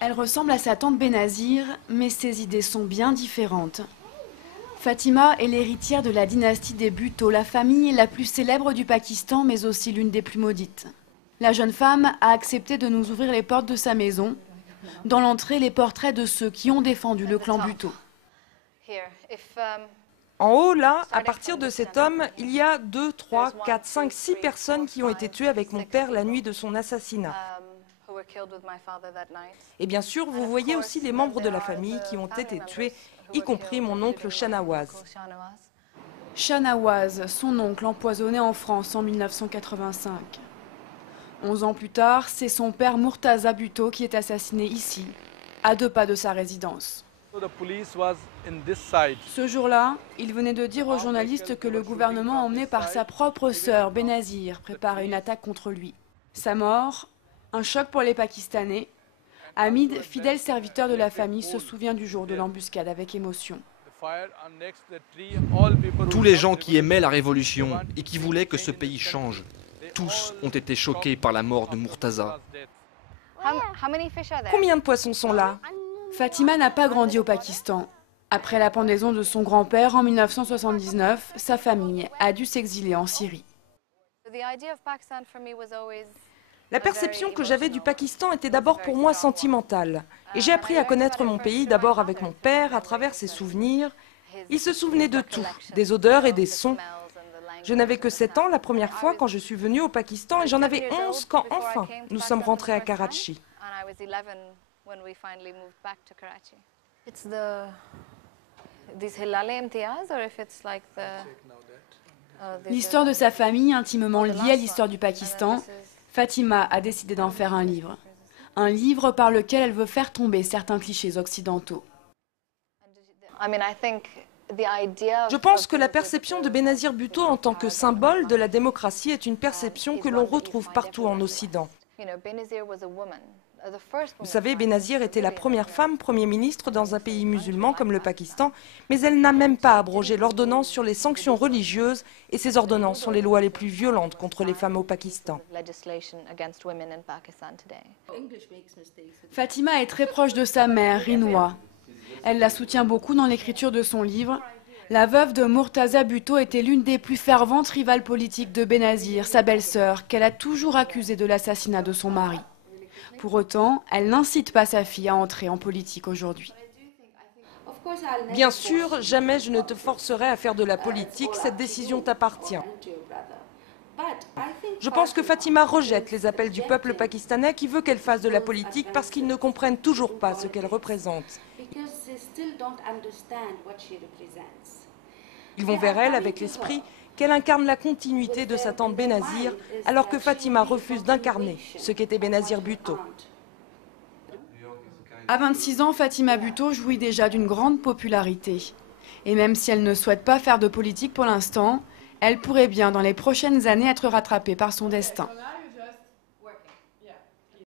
Elle ressemble à sa tante Benazir, mais ses idées sont bien différentes. Fatima est l'héritière de la dynastie des Bhutto, la famille la plus célèbre du Pakistan, mais aussi l'une des plus maudites. La jeune femme a accepté de nous ouvrir les portes de sa maison. Dans l'entrée, les portraits de ceux qui ont défendu le clan Bhutto. En haut, là, à partir de cet homme, il y a 2, 3, 4, 5, 6 personnes qui ont été tuées avec mon père la nuit de son assassinat. Et bien sûr, vous voyez aussi les membres de la famille qui ont été tués, y compris mon oncle Shahnawaz. Shahnawaz, son oncle empoisonné en France en 1985. 11 ans plus tard, c'est son père Murtaza Bhutto qui est assassiné ici, à 2 pas de sa résidence. Ce jour-là, il venait de dire aux journalistes que le gouvernement, emmené par sa propre sœur Benazir, préparait une attaque contre lui. Sa mort, un choc pour les Pakistanais. Hamid, fidèle serviteur de la famille, se souvient du jour de l'embuscade avec émotion. Tous les gens qui aimaient la révolution et qui voulaient que ce pays change, tous ont été choqués par la mort de Murtaza. Combien de poissons sont là? Fatima n'a pas grandi au Pakistan. Après la pendaison de son grand-père en 1979, sa famille a dû s'exiler en Syrie. La perception que j'avais du Pakistan était d'abord pour moi sentimentale. Et j'ai appris à connaître mon pays d'abord avec mon père, à travers ses souvenirs. Il se souvenait de tout, des odeurs et des sons. Je n'avais que 7 ans la première fois quand je suis venue au Pakistan et j'en avais 11 quand enfin nous sommes rentrés à Karachi. L'histoire de sa famille, intimement liée à l'histoire du Pakistan, Fatima a décidé d'en faire un livre. Un livre par lequel elle veut faire tomber certains clichés occidentaux. Je pense que la perception de Benazir Bhutto en tant que symbole de la démocratie est une perception que l'on retrouve partout en Occident. Vous savez, Benazir était la première femme Premier ministre dans un pays musulman comme le Pakistan, mais elle n'a même pas abrogé l'ordonnance sur les sanctions religieuses et ces ordonnances sont les lois les plus violentes contre les femmes au Pakistan. Fatima est très proche de sa mère, Rinwa. Elle la soutient beaucoup dans l'écriture de son livre. La veuve de Murtaza Bhutto était l'une des plus ferventes rivales politiques de Benazir, sa belle-sœur, qu'elle a toujours accusée de l'assassinat de son mari. Pour autant, elle n'incite pas sa fille à entrer en politique aujourd'hui. Bien sûr, jamais je ne te forcerai à faire de la politique, cette décision t'appartient. Je pense que Fatima rejette les appels du peuple pakistanais qui veut qu'elle fasse de la politique parce qu'ils ne comprennent toujours pas ce qu'elle représente. Ils vont vers elle avec l'esprit qu'elle incarne la continuité de sa tante Benazir, alors que Fatima refuse d'incarner ce qu'était Benazir Bhutto. À 26 ans, Fatima Bhutto jouit déjà d'une grande popularité. Et même si elle ne souhaite pas faire de politique pour l'instant, elle pourrait bien dans les prochaines années être rattrapée par son destin.